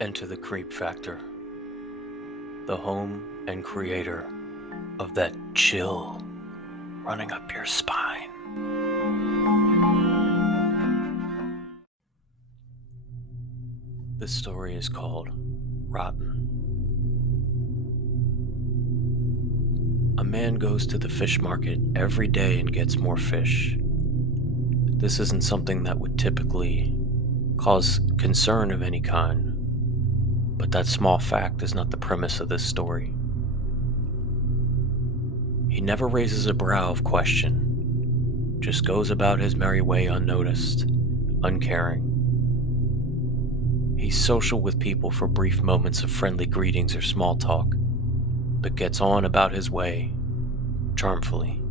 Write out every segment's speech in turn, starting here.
Enter the creep factor, the home and creator of that chill running up your spine. This story is called Rotten. A man goes to the fish market every day and gets more fish. This isn't something that would typically cause concern of any kind, but that small fact is not the premise of this story. He never raises a brow of question, just goes about his merry way unnoticed, uncaring. He's social with people for brief moments of friendly greetings or small talk, but gets on about his way, charmfully.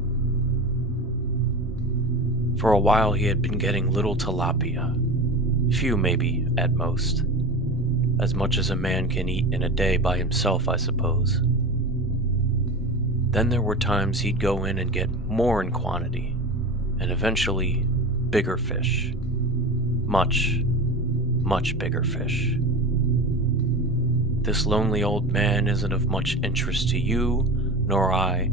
For a while he had been getting little tilapia, few maybe, at most, as much as a man can eat in a day by himself, I suppose. Then there were times he'd go in and get more in quantity, and eventually bigger fish. Much, much bigger fish. This lonely old man isn't of much interest to you, nor I,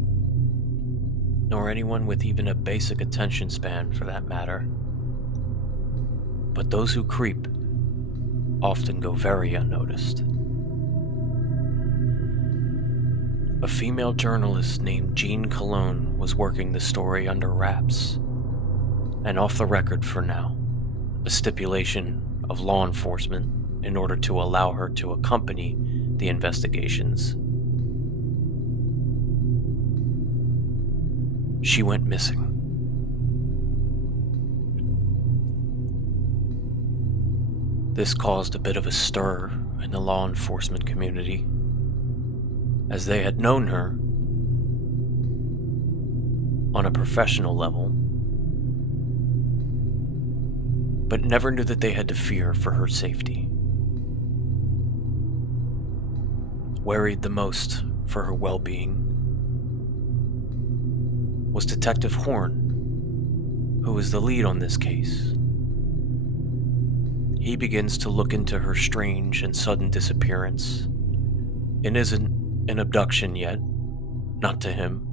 nor anyone with even a basic attention span for that matter. But those who creep often go very unnoticed. A female journalist named Jean Cologne was working the story under wraps, and off the record for now, a stipulation of law enforcement in order to allow her to accompany the investigations. She went missing. This caused a bit of a stir in the law enforcement community, as they had known her on a professional level, but never knew that they had to fear for her safety. Worried the most for her well-being was Detective Horn, who was the lead on this case. He begins to look into her strange and sudden disappearance. It isn't an abduction yet, not to him,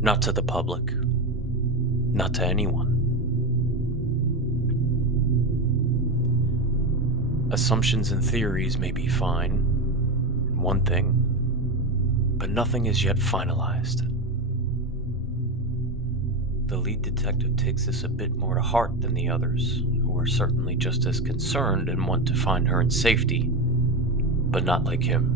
not to the public, not to anyone. Assumptions and theories may be fine, one thing, but nothing is yet finalized. The lead detective takes this a bit more to heart than the others, who are certainly just as concerned and want to find her in safety, but not like him.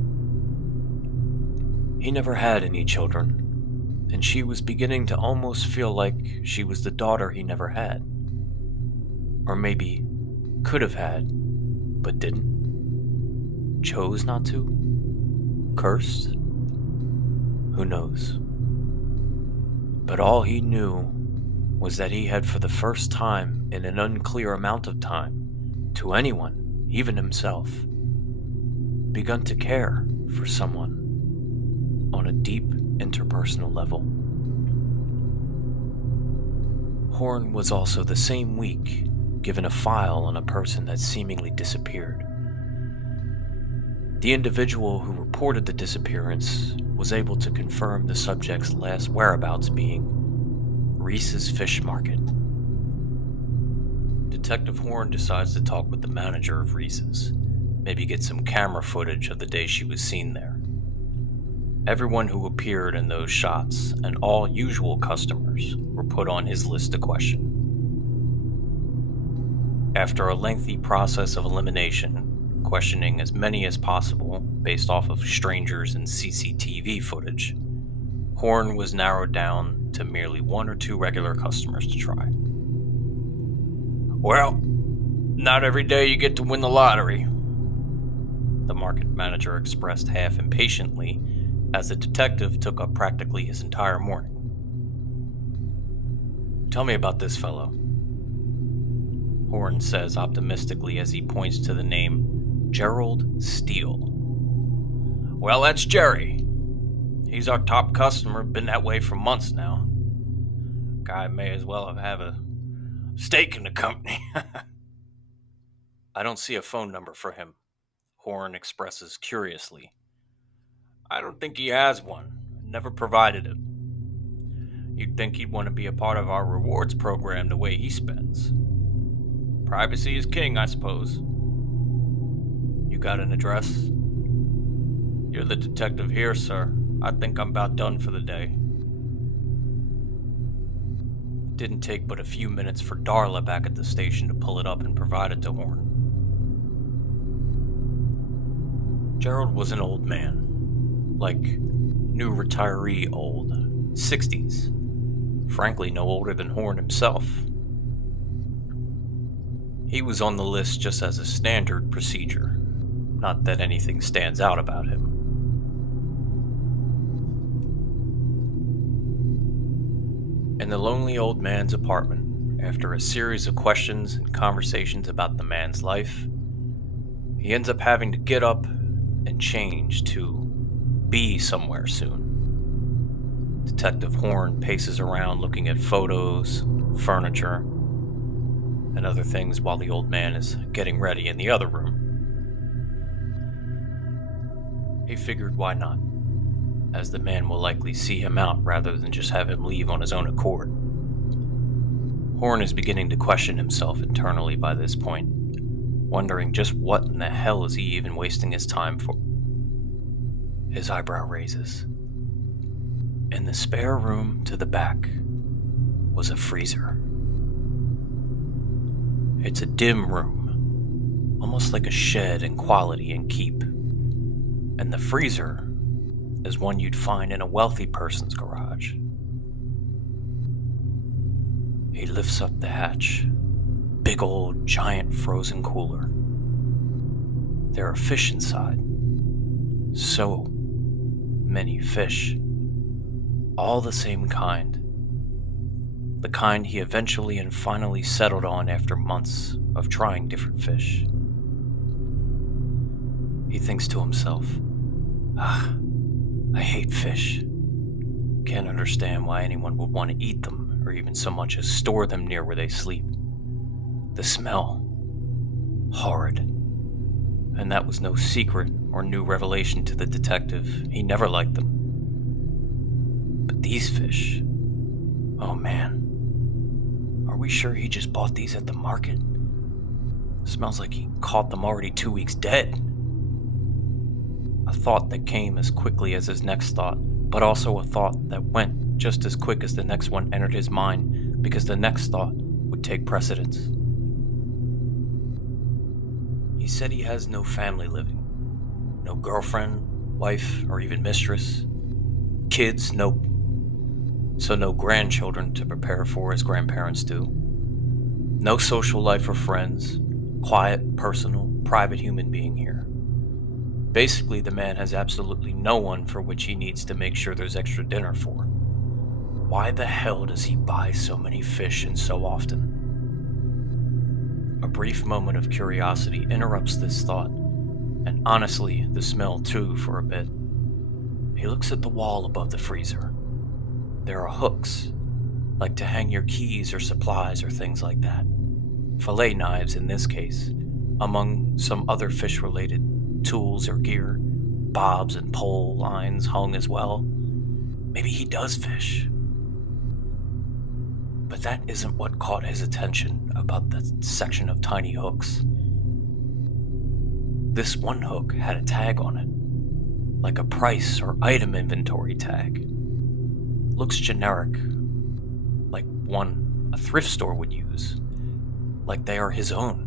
He never had any children, and she was beginning to almost feel like she was the daughter he never had. Or maybe could have had, but didn't. Chose not to? Cursed? Who knows? But all he knew was that he had, for the first time in an unclear amount of time, to anyone, even himself, begun to care for someone on a deep interpersonal level. Horn was also the same week given a file on a person that seemingly disappeared. The individual who reported the disappearance was able to confirm the subject's last whereabouts being Reese's Fish Market. Detective Horn decides to talk with the manager of Reese's, maybe get some camera footage of the day she was seen there. Everyone who appeared in those shots and all usual customers were put on his list to question. After a lengthy process of elimination, questioning as many as possible based off of strangers and CCTV footage, Horn was narrowed down to merely one or two regular customers to try. "Well, not every day you get to win the lottery," the market manager expressed half impatiently as the detective took up practically his entire morning. "Tell me about this fellow," Horn says optimistically as he points to the name Gerald Steele. "Well, that's Jerry. He's our top customer, been that way for months now. Guy may as well have a stake in the company." "I don't see a phone number for him," Horn expresses curiously. I don't think he has one. Never provided it. You'd think he'd want to be a part of our rewards program the way he spends. Privacy is king, I suppose. You got an address? You're the detective here, sir. I think I'm about done for the day. It didn't take but a few minutes for Darla back at the station to pull it up and provide it to Horn. Gerald was an old man. Like, new retiree old. 60s. Frankly, no older than Horn himself. He was on the list just as a standard procedure. Not that anything stands out about him. In the lonely old man's apartment, after a series of questions and conversations about the man's life, he ends up having to get up and change to be somewhere soon. Detective Horn paces around looking at photos, furniture, and other things while the old man is getting ready in the other room. He figured why not, as the man will likely see him out rather than just have him leave on his own accord. Horn is beginning to question himself internally by this point, wondering just what in the hell is he even wasting his time for. His eyebrow raises. In the spare room to the back was a freezer. It's a dim room, almost like a shed in quality and keep. And the freezer is one you'd find in a wealthy person's garage. He lifts up the hatch. Big old giant frozen cooler. There are fish inside. So many fish. All the same kind. The kind he eventually and finally settled on after months of trying different fish. He thinks to himself, I hate fish. Can't understand why anyone would want to eat them or even so much as store them near where they sleep. The smell. Horrid. And that was no secret or new revelation to the detective. He never liked them. But these fish, oh man. Are we sure he just bought these at the market? Smells like he caught them already 2 weeks dead. A thought that came as quickly as his next thought, but also a thought that went just as quick as the next one entered his mind, because the next thought would take precedence. He said he has no family living. No girlfriend, wife, or even mistress. Kids, nope. So no grandchildren to prepare for as grandparents do. No social life or friends. Quiet, personal, private human being here. Basically, the man has absolutely no one for which he needs to make sure there's extra dinner for. Why the hell does he buy so many fish and so often? A brief moment of curiosity interrupts this thought, and honestly, the smell too for a bit. He looks at the wall above the freezer. There are hooks, like to hang your keys or supplies or things like that. Fillet knives in this case, among some other fish-related tools or gear, bobs and pole lines hung as well. Maybe he does fish. But that isn't what caught his attention about the section of tiny hooks. This one hook had a tag on it, like a price or item inventory tag. Looks generic, like one a thrift store would use, like they are his own.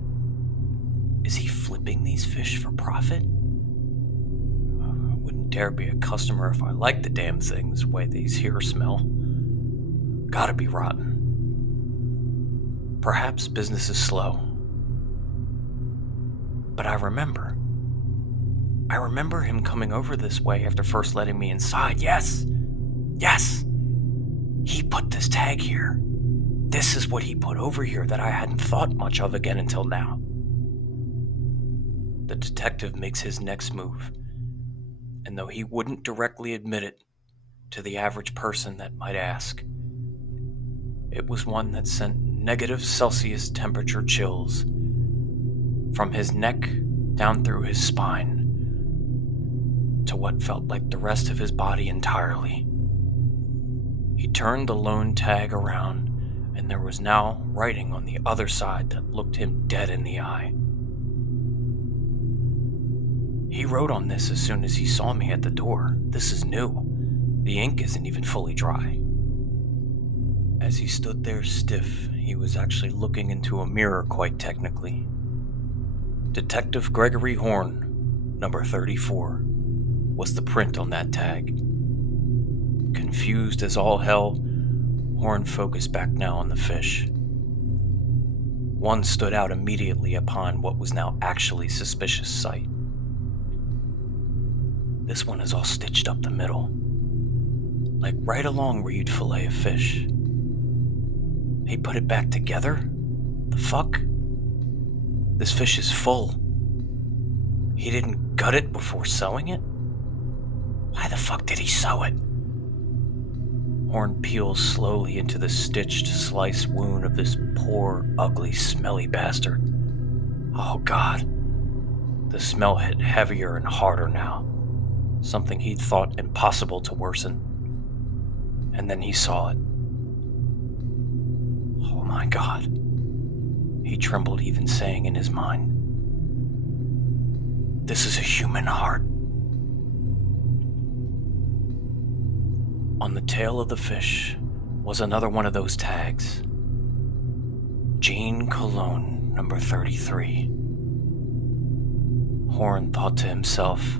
Is he flipping these fish for profit? I wouldn't dare be a customer if I liked the damn things the way these here smell. Gotta be rotten. Perhaps business is slow. But I remember him coming over this way after first letting me inside. Yes! He put this tag here. This is what he put over here that I hadn't thought much of again until now. The detective makes his next move, and though he wouldn't directly admit it to the average person that might ask, it was one that sent negative Celsius temperature chills from his neck down through his spine. to what felt like the rest of his body entirely. He turned the lone tag around, and there was now writing on the other side that looked him dead in the eye. He wrote on this as soon as he saw me at the door. This is new. The ink isn't even fully dry. As he stood there stiff, he was actually looking into a mirror, quite technically. Detective Gregory Horn, number 34, was the print on that tag. Confused as all hell, Horn focused back now on the fish. One stood out immediately upon what was now actually suspicious sight. This one is all stitched up the middle, like right along where you'd fillet a fish. He put it back together? The fuck? This fish is full. He didn't gut it before sewing it? Why the fuck did he sew it? Horn peels slowly into the stitched, sliced wound of this poor, ugly, smelly bastard. Oh God. The smell hit heavier and harder now. Something he'd thought impossible to worsen. And then he saw it. Oh my God. He trembled, even saying in his mind, "This is a human heart." On the tail of the fish was another one of those tags. Jean Cologne, number 33. Horn thought to himself,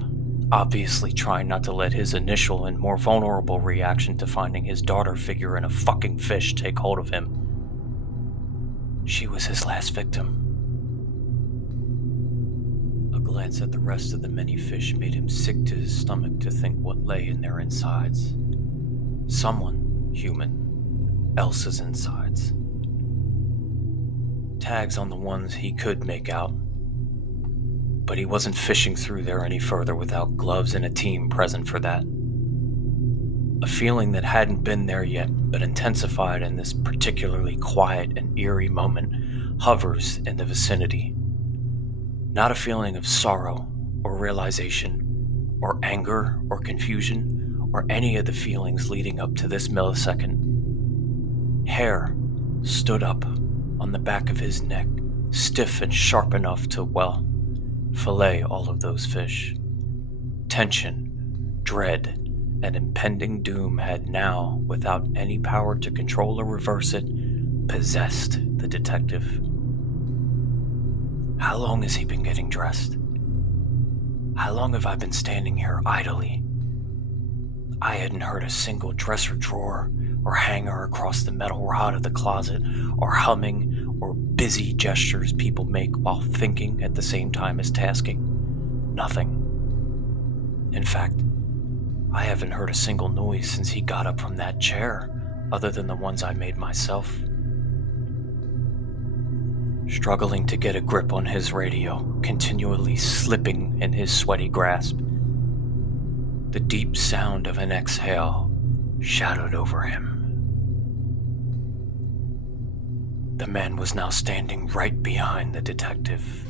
obviously trying not to let his initial and more vulnerable reaction to finding his daughter figure in a fucking fish take hold of him. She was his last victim. A glance at the rest of the many fish made him sick to his stomach to think what lay in their insides. Someone, human, else's insides. Tags on the ones he could make out, but he wasn't fishing through there any further without gloves and a team present for that. A feeling that hadn't been there yet, but intensified in this particularly quiet and eerie moment, hovers in the vicinity. Not a feeling of sorrow or realization or anger or confusion or any of the feelings leading up to this millisecond. Hair stood up on the back of his neck, stiff and sharp enough to, well, fillet all of those fish. Tension, dread, and impending doom had now, without any power to control or reverse it, possessed the detective. How long has he been getting dressed? How long have I been standing here idly? I hadn't heard a single dresser drawer or hanger across the metal rod of the closet, or humming or busy gestures people make while thinking at the same time as tasking. Nothing. In fact, I haven't heard a single noise since he got up from that chair, other than the ones I made myself. Struggling to get a grip on his radio, continually slipping in his sweaty grasp, the deep sound of an exhale shadowed over him. The man was now standing right behind the detective.